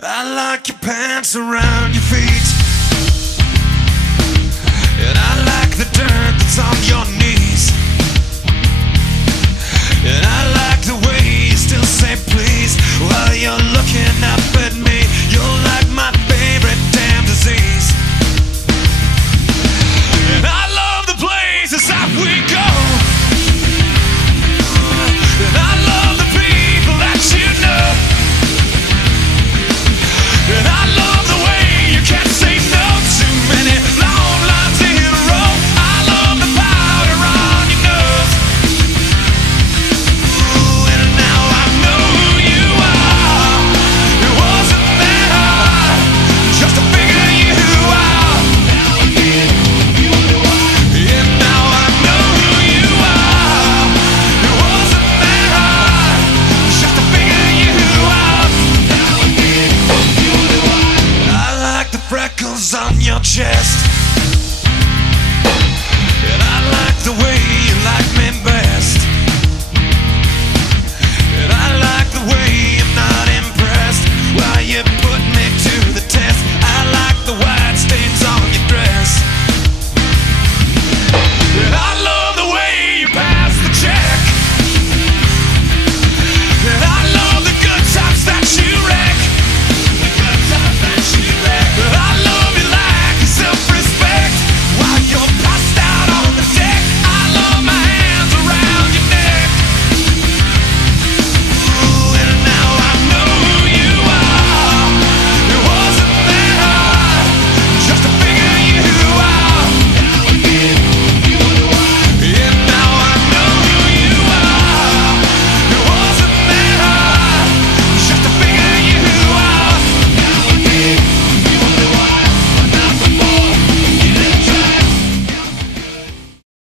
I like your pants around your feet, and I like the dirt that's on your knees, and I like the way you still say please while you're looking up at me. You're like my favorite damn disease, and I love the places that we go, and I love the people that you know, and I love the way you can't say no to many long lines in a row. I love the powder on your nose. Ooh, and now I know who you are. It wasn't that hard just to figure you out. And now I know who you are. It wasn't that hard just to figure you out. I like the freckles on your chest,